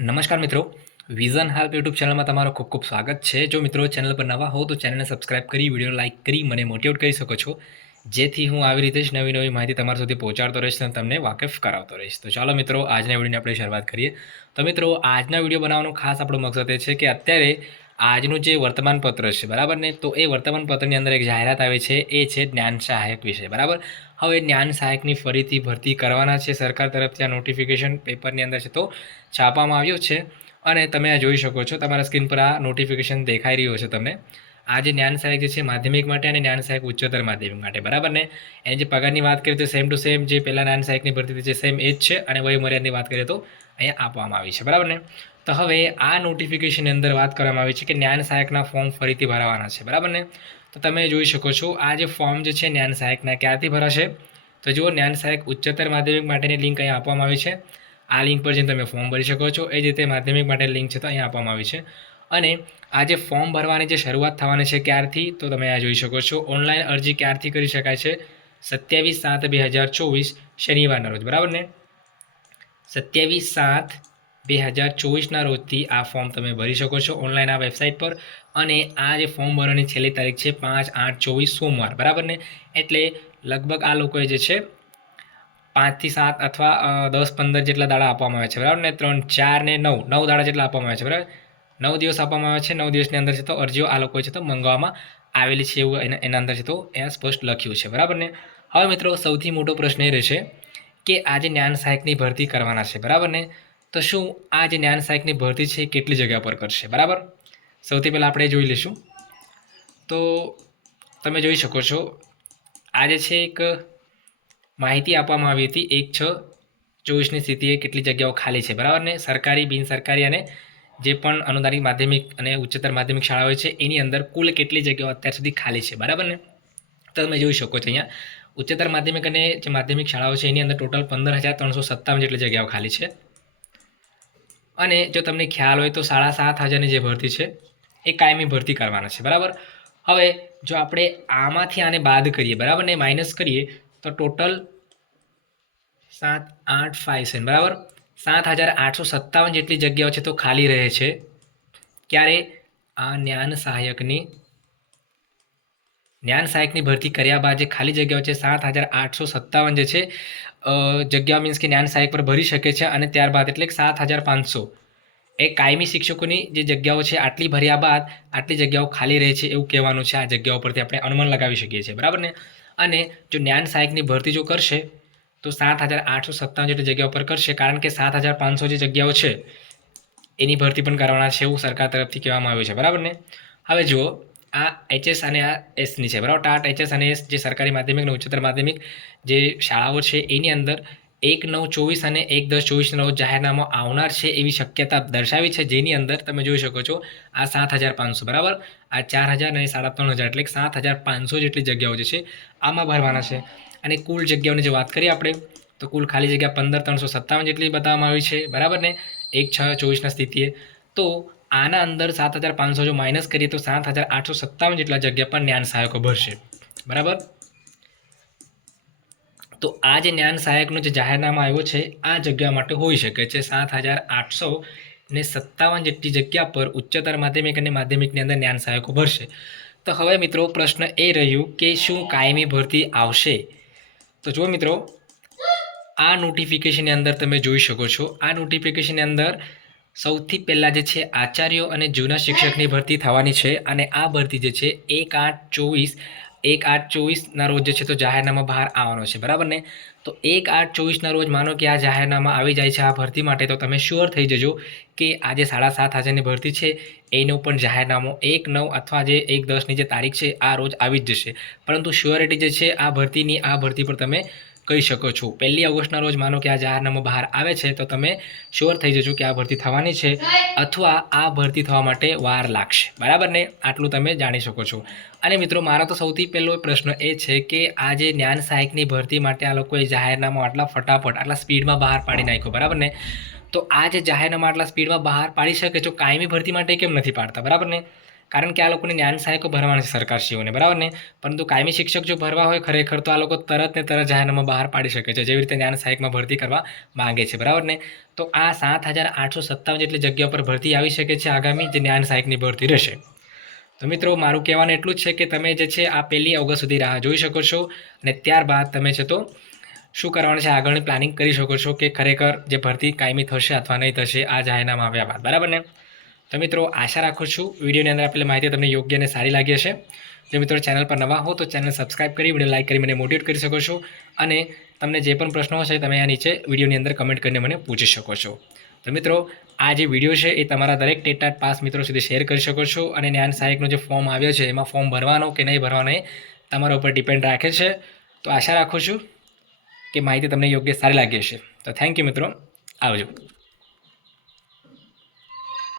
નમસ્કાર મિત્રો. Vision help YouTube ચેનલમાં તમારું ખૂબ ખૂબ સ્વાગત છે. જો મિત્રો ચેનલ પર નવા હો તો ચેનલને સબસ્ક્રાઇબ કરી વીડિયો લાઇક કરી, મને મોટિવેટ કરી શકો છો. જેથી હું આવી રીતે જ નવી નવી માહિતી તમારા સુધી પહોંચાડતો રહીશ અને તમને વાકેફ કરાવતો રહીશ. તો ચાલો મિત્રો, આજના વિડીયોની આપણે શરૂઆત કરીએ. તો મિત્રો, આજના વીડિયો બનાવવાનો ખાસ આપણો મકસદ એ છે કે અત્યારે આજનું જે વર્તમાનપત્ર છે, બરાબર ને? તો એ વર્તમાનપત્રની અંદર એક જાહેરાત આવે છે, એ છે જ્ઞાન સહાયક વિશે, બરાબર? હવે જ્ઞાન સહાયકની ફરીથી ભરતી કરવાના છે સરકાર તરફથી, આ નોટિફિકેશન પેપરની અંદર છે તો છાપવામાં આવ્યો છે. અને તમે આ જોઈ શકો છો, તમારા સ્ક્રીન પર આ નોટિફિકેશન દેખાઈ રહ્યો છે તમને. આ જે જ્ઞાન સહાયક જે છે માધ્યમિક માટે અને જ્ઞાન સહાયક ઉચ્ચતર માધ્યમિક માટે, બરાબર ને? એની જે પગારની વાત કરીએ તો સેમ ટુ સેમ જે પહેલાં જ્ઞાન સહાયકની ભરતી છે સેમ એ જ છે અને વય મર્યાદાની વાત કરીએ તો અહીંયા આપવામાં આવી છે, બરાબર ને? તો હવે આ નોટિફિકેશનની અંદર વાત કરવામાં આવી છે કે જ્ઞાન સહાયકના ફોર્મ ફરીથી ભરાવાના છે, બરાબર ને? તો તમે જોઈ શકો છો આ જે ફોર્મ જે છે જ્ઞાન સહાયકના ક્યાંથી ભરાશે? તો જુઓ જ્ઞાન સહાયક ઉચ્ચતર માધ્યમિક માટેની લિંક અહીંયા આપવામાં આવી છે. આ લિંક પર જઈને તમે ફોર્મ ભરી શકો છો. એ જ રીતે માધ્યમિક માટે લિંક છે તો અહીંયા આપવામાં આવી છે. અને આ જે ફોર્મ ભરવાની જે શરૂઆત થવાની છે ક્યારથી, તો તમે આ જોઈ શકો છો. ઓનલાઈન અરજી ક્યારથી કરી શકાય છે? સત્યાવીસ સાત બે હજાર ચોવીસ શનિવારના રોજ. બરાબર ને? સત્યાવીસ સાત બે હજાર ચોવીસના રોજથી આ ફોર્મ તમે ભરી શકો છો ઓનલાઈન આ વેબસાઇટ પર. અને આ જે ફોર્મ ભરવાની છેલ્લી તારીખ છે પાંચ આઠ ચોવીસ સોમવાર. બરાબર ને? એટલે લગભગ આ લોકોએ જે છે પાંચથી સાત અથવા દસ પંદર જેટલા દાડા આપવામાં આવે છે. બરાબર ને? ત્રણ ચાર ને નવ. નવ દાડા જેટલા આપવામાં આવે છે. બરાબર? નવ દિવસ આપવામાં આવે છે, નવ દિવસની અંદર છે તો અરજીઓ આ લોકોએ છે તો મંગાવવામાં આવેલી છે એવું એના એના અંદર છે તો એ સ્પષ્ટ લખ્યું છે. બરાબર ને? હવે મિત્રો સૌથી મોટો પ્રશ્ન એ રહેશે કે આ જે જ્ઞાન સહાયકની ભરતી કરવાના છે, બરાબર ને? તો શું આ જે જ્ઞાન સહાયકની ભરતી છે કેટલી જગ્યા પર કરશે? બરાબર? સૌથી પહેલાં આપણે જોઈ લઈશું. તો તમે જોઈ શકો છો આ જે છે એક માહિતી આપવામાં આવી હતી, એક છ ચોવીસની સ્થિતિએ કેટલી જગ્યાઓ ખાલી છે, બરાબર ને? સરકારી, બિનસરકારી અને જે પણ અનુદાનિત માધ્યમિક અને ઉચ્ચતર માધ્યમિક શાળાઓ છે, એની અંદર કુલ કેટલી જગ્યાઓ અત્યાર સુધી ખાલી છે? બરાબર ને? તો તમે જોઈ શકો છો અહીંયા. ઉચ્ચતર માધ્યમિક અને જે માધ્યમિક શાળાઓ છે, એની અંદર ટોટલ પંદર હજાર ત્રણસો સત્તાવન જેટલી જગ્યાઓ ખાલી છે. અને જો તમને ખ્યાલ હોય તો સાડા સાત હજારની જે ભરતી છે, એ કાયમી ભરતી કરવાના છે, બરાબર? હવે જો આપણે આમાંથી આને બાદ કરીએ, બરાબર ને? માઇનસ કરીએ, તો ટોટલ સાત, આઠ, ફાઇવ સેન બરાબર? સાત હજાર આઠસો સત્તાવન જેટલી જગ્યાઓ છે તો ખાલી રહે છે. ક્યારે? આ જ્ઞાન સહાયકની જ્ઞાન સહાયકની ભરતી કર્યા બાદ જે ખાલી જગ્યાઓ છે, સાત હજાર આઠસો સત્તાવન જે છે જગ્યાઓ મીન્સ કે જ્ઞાન સહાયક પર ભરી શકે છે અને ત્યારબાદ એટલે સાત હજાર પાંચસો. એ કાયમી શિક્ષકોની જે જગ્યાઓ છે, આટલી ભર્યા બાદ આટલી જગ્યાઓ ખાલી રહે છે એવું કહેવાનું છે. આ જગ્યાઓ પરથી આપણે અનુમાન લગાવી શકીએ છીએ. બરાબર ને? અને જો જ્ઞાન સહાયકની ભરતી જો કરશે તો સાત હજાર આઠસો સત્તાવન જેટલી જગ્યાઓ પર કરશે, કારણ કે સાત હજાર પાંચસો જે જગ્યાઓ છે, એની ભરતી પણ કરવાના છે એવું સરકાર તરફથી કહેવામાં આવ્યું છે. બરાબર ને? હવે જુઓ, આ એચએસ અને આ એસની છે. બરાબર? ટાટ, એચએસ અને એસ જે સરકારી માધ્યમિક અને ઉચ્ચતર માધ્યમિક જે શાળાઓ છે, એની અંદર એક નવ ચોવીસ અને એક દસ ચોવીસનો જાહેરનામો આવનાર છે એવી શક્યતા દર્શાવી છે, જેની અંદર તમે જોઈ શકો છો, આ સાત હજાર પાંચસો. બરાબર? આ ચાર હજાર અને સાડા ત્રણ હજાર, એટલે સાત હજાર પાંચસો જેટલી જગ્યાઓ જે છે, આમાં ભરવાના છે. અને કુલ જગ્યાઓની જે વાત કરીએ આપણે, તો કુલ ખાલી જગ્યા પંદર ત્રણસો સત્તાવન જેટલી બતાવવામાં આવી છે. બરાબર ને? એક છ ચોવીસના સ્થિતિએ. તો આના અંદર સાત હજાર પાંચસો જો માઇનસ કરીએ તો સાત હજાર આઠસો સત્તાવન જેટલા જગ્યા પર જ્ઞાન સહાયકો ભરશે. બરાબર? તો આ જે જ્ઞાન સહાયકનું જે જાહેરનામા આવ્યો છે, આ જગ્યા માટે હોઈ શકે છે સાત હજાર આઠસો ને સત્તાવન જેટલી જગ્યા પર ઉચ્ચતર માધ્યમિક અને માધ્યમિકની અંદર જ્ઞાન સહાયકો ભરશે. તો હવે મિત્રો પ્રશ્ન એ રહ્યું કે શું કાયમી ભરતી આવશે? તો જુઓ મિત્રો, આ નોટિફિકેશનની અંદર તમે જોઈ શકો છો. આ નોટિફિકેશનની અંદર સૌથી પહેલાં જે છે આચાર્યો અને જૂના શિક્ષકની ભરતી થવાની છે અને આ ભરતી જે છે એક આઠ ચોવીસ એક આઠ ચોવીસના રોજ જે છે તો જાહેરનામા બહાર આવવાનો છે, બરાબર ને? તો એક આઠ ચોવીસના રોજ માનો કે આ જાહેરનામા આવી જાય છે, આ ભરતી માટે, તો તમે શ્યોર થઈ જજો કે આજે સાડા સાત હજારની ભરતી છે, એનું પણ જાહેરનામું એક નવ અથવા જે એક દસની જે તારીખ છે, આ રોજ આવી જ જશે. પરંતુ શ્યોરિટી જે છે, આ ભરતીની આ ભરતી પર તમે કહી શકો છો. પહેલી ઓગસ્ટના રોજ માનો કે આ જાહેરનામું બહાર આવે છે, તો તમે શ્યોર થઈ જજો કે આ ભરતી થવાની છે અથવા આ ભરતી થવા માટે વાર લાગશે. બરાબર ને? આટલું તમે જાણી શકો છો. અને મિત્રો, મારો તો સૌથી પહેલો પ્રશ્ન એ છે કે આ જે જ્ઞાન સહાયકની ભરતી માટે આ લોકોએ જાહેરનામું આટલા ફટાફટ, આટલા સ્પીડમાં બહાર પાડી નાખ્યો, બરાબર ને? તો આ જે જાહેરનામા આટલા સ્પીડમાં બહાર પાડી શકે છે કાયમી ભરતી માટે કેમ નથી પાડતા? બરાબર ને? કારણ કે આ લોકોને જ્ઞાન સહાયકો ભરવાના છે સરકારશ્રીઓને, બરાબર ને? પરંતુ કાયમી શિક્ષક જો ભરવા હોય, ખરેખર તો આ લોકો તરત ને તરત જાહેરનામા બહાર પાડી શકે છે, જેવી રીતે જ્ઞાન સહાયકમાં ભરતી કરવા માંગે છે, બરાબર ને? તો આ સાત હજાર આઠસો સત્તાવન જેટલી જગ્યા પર ભરતી આવી શકે છે આગામી, જે જ્ઞાન સહાયકની ભરતી રહેશે. તો મિત્રો, મારું કહેવાનું એટલું જ છે કે તમે જે છે આ પહેલી ઓગસ્ટ સુધી રાહ જોઈ શકો છો અને ત્યારબાદ તમે છે તો શું કરવાનું છે આગળની પ્લાનિંગ કરી શકો છો કે ખરેખર જે ભરતી કાયમી થશે અથવા નહીં થશે, આ જાહેરનામા આવ્યા બાદ, બરાબર ને? તો મિત્રો, આશા રાખું છું વિડીયોની અંદર આપેલી માહિતી તમને યોગ્ય અને સારી લાગી હશે. જો મિત્રો ચેનલ પર નવા હો તો ચેનલ સબસ્ક્રાઇબ કરી વીડિયો લાઇક કરી મને મોટિવેટ કરી શકો છો અને તમને જે પણ પ્રશ્નો હશે તમે આ નીચે વિડીયોની અંદર કમેન્ટ કરીને મને પૂછી શકો છો. તો મિત્રો, આ જે વીડિયો છે એ તમારા દરેક ટેટાટ પાસ મિત્રો સુધી શેર કરી શકો છો અને જ્ઞાન સહાયકનો જે ફોર્મ આવ્યો છે એમાં ફોર્મ ભરવાનો કે નહીં ભરવાનો એ તમારા ઉપર ડિપેન્ડ રાખે છે. તો આશા રાખું છું કે માહિતી તમને યોગ્ય સારી લાગી હશે. તો થેન્ક યુ મિત્રો. આવજો.